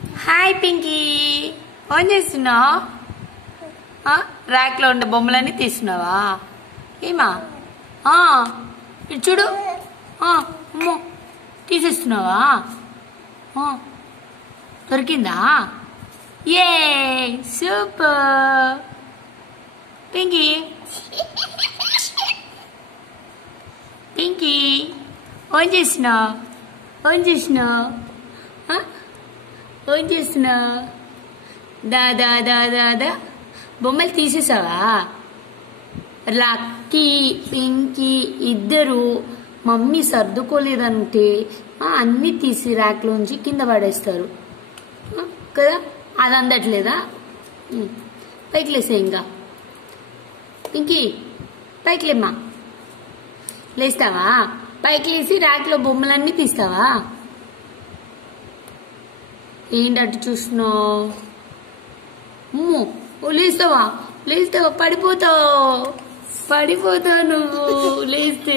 Hi Pinky, ఏం చేస్తున్నావు? ర్యాక్లో ఉండే బొమ్మలన్నీ తీస్తున్నావా? ఏమా ఇటు చూడు. అమ్మో, తీసేస్తున్నావా? దొరికిందా? ఏ సూపర్ పింకీ. పింకీ ఏం చేస్తున్నావు? ఏం చేస్తున్నావు? ఏం చేస్తున్నావు? దాదా దాదా దా బొమ్మలు తీసేసావా? లక్కీ పింకీ ఇద్దరు మమ్మీ సర్దుకోలేదంటే అన్ని తీసి ర్యాక్లోంచి కింద పడేస్తారు కదా. అది అందట్లేదా? పైకి లేసే. ఇంకా పింకీ పైకి లేమ్మా. లేస్తావా? పైకి లేసి ర్యాక్లో బొమ్మలన్నీ తీస్తావా? ఏంటట్టు చూస్తున్నావు? అమ్మో, లేస్తావా? లేస్తావా? పడిపోతావు నువ్వు లేస్తే.